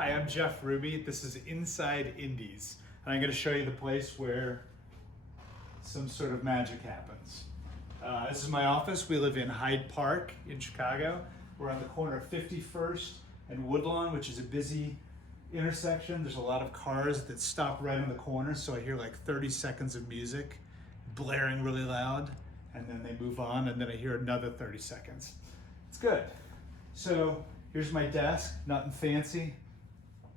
Hi, I'm Jeff Ruby. This is Inside Indies, and I'm going to show you the place where some sort of magic happens. This is my office. We live in Hyde Park in Chicago. We're on the corner of 51st and Woodlawn, which is a busy intersection. There's a lot of cars that stop right on the corner, so I hear like 30 seconds of music blaring really loud, and then they move on, and then I hear another 30 seconds. It's good. So here's my desk, nothing fancy.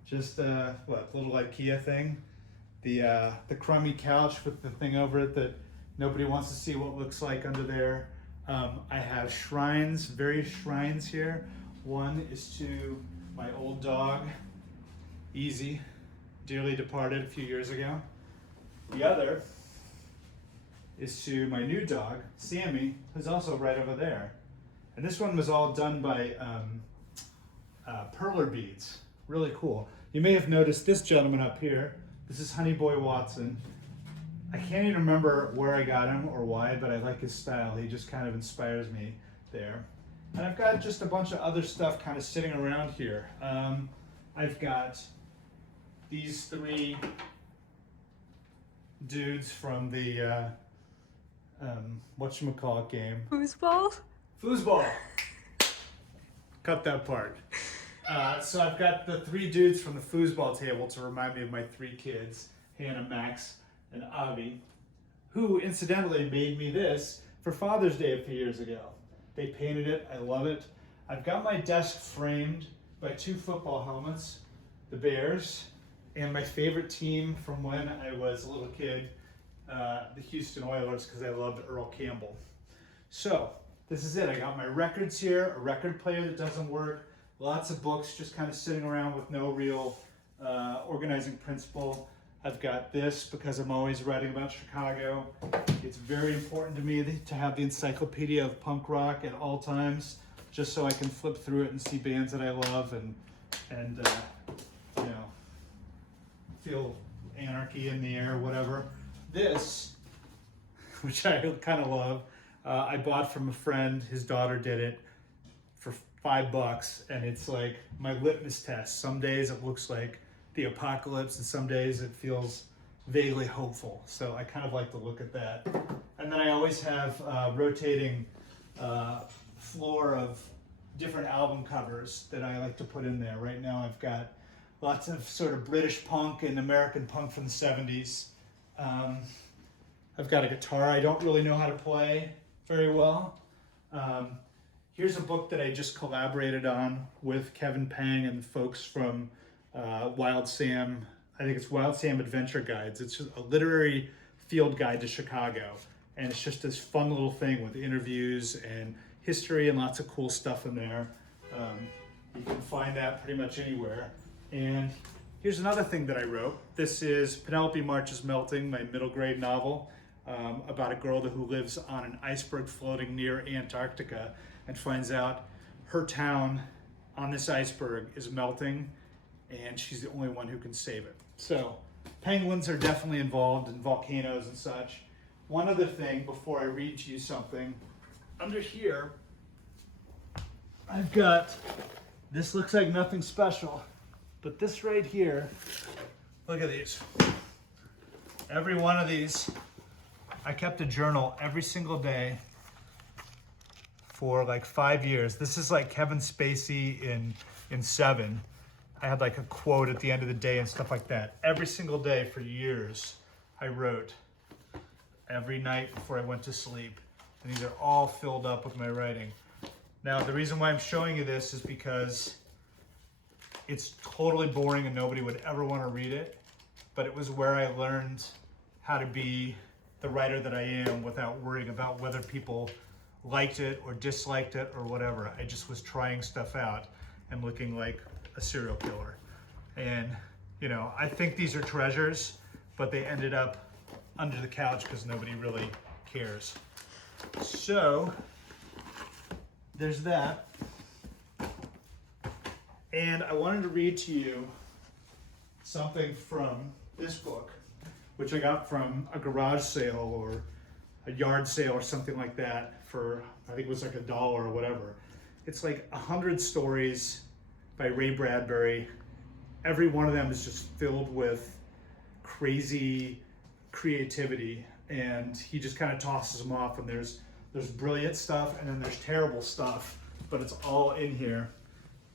Just little IKEA thing. The crummy couch with the thing over it that nobody wants to see what looks like under there. I have shrines, various shrines here. One is to my old dog, Easy, dearly departed a few years ago. The other is to my new dog, Sammy, who's also right over there. And this one was all done by perler beads. Really cool. You may have noticed this gentleman up here. This is Honey Boy Watson. I can't even remember where I got him or why, but I like his style. He just kind of inspires me there. And I've got just a bunch of other stuff kind of sitting around here. I've got these three dudes from the whatchamacallit game. Foosball? Foosball. Cut that part. So I've got the three dudes from the foosball table to remind me of my three kids, Hannah, Max, and Avi, who incidentally made me this for Father's Day a few years ago. They painted it, I love it. I've got my desk framed by two football helmets, the Bears, and my favorite team from when I was a little kid, the Houston Oilers, because I loved Earl Campbell. So this is it. I got my records here, a record player that doesn't work, lots of books just kind of sitting around with no real organizing principle. I've got this because I'm always writing about Chicago. It's very important to me to have the encyclopedia of punk rock at all times, just so I can flip through it and see bands that I love and you know, feel anarchy in the air, whatever. This, which I kind of love, I bought from a friend. His daughter did it for $5, and it's like my litmus test. Some days it looks like the apocalypse, and some days it feels vaguely hopeful. So I kind of like to look at that. And then I always have rotating floor of different album covers that I like to put in there. Right now I've got lots of sort of British punk and American punk from the 70s. I've got a guitar I don't really know how to play very well. Here's a book that I just collaborated on with Kevin Pang and folks from Wild Sam. I think it's Wild Sam Adventure Guides. It's just a literary field guide to Chicago. And it's just this fun little thing with interviews and history and lots of cool stuff in there. You can find that pretty much anywhere. And here's another thing that I wrote. This is Penelope March's Melting, my middle grade novel about a girl who lives on an iceberg floating near Antarctica and finds out her town on this iceberg is melting and she's the only one who can save it. So penguins are definitely involved in volcanoes and such. One other thing before I read to you something, under here I've got, this looks like nothing special, but this right here, look at these. Every one of these, I kept a journal every single day for like 5 years. This is like Kevin Spacey in Seven. I had like a quote at the end of the day and stuff like that. Every single day for years, I wrote every night before I went to sleep. And these are all filled up with my writing. Now, the reason why I'm showing you this is because it's totally boring and nobody would ever want to read it, but it was where I learned how to be the writer that I am without worrying about whether people liked it or disliked it or whatever. I just was trying stuff out and looking like a serial killer. And, you know, I think these are treasures, but they ended up under the couch because nobody really cares. So, there's that. And I wanted to read to you something from this book, which I got from a garage sale or a yard sale or something like that for, I think it was like $1 or whatever. It's like 100 stories by Ray Bradbury every one of them is just filled with crazy creativity, and he just kind of tosses them off, and there's brilliant stuff and then there's terrible stuff, but it's all in here.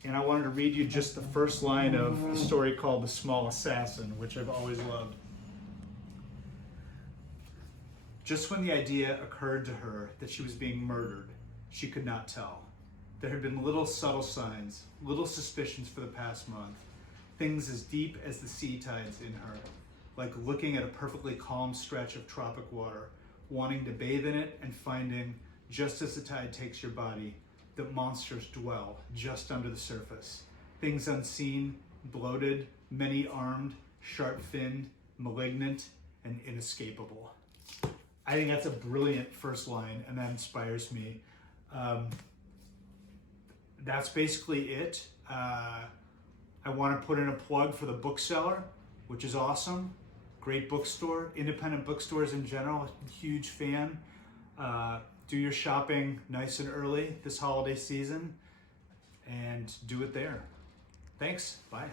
And I wanted to read you just the first line of a story called The Small Assassin, which I've always loved. Just when the idea occurred to her that she was being murdered, she could not tell. There had been little subtle signs, little suspicions for the past month, things as deep as the sea tides in her, like looking at a perfectly calm stretch of tropic water, wanting to bathe in it and finding, just as the tide takes your body, that monsters dwell just under the surface. Things unseen, bloated, many-armed, sharp-finned, malignant, and inescapable. I think that's a brilliant first line, and that inspires me. That's basically it. I want to put in a plug for the bookseller, which is awesome. Great bookstore, independent bookstores in general, huge fan. Do your shopping nice and early this holiday season and do it there. Thanks, bye.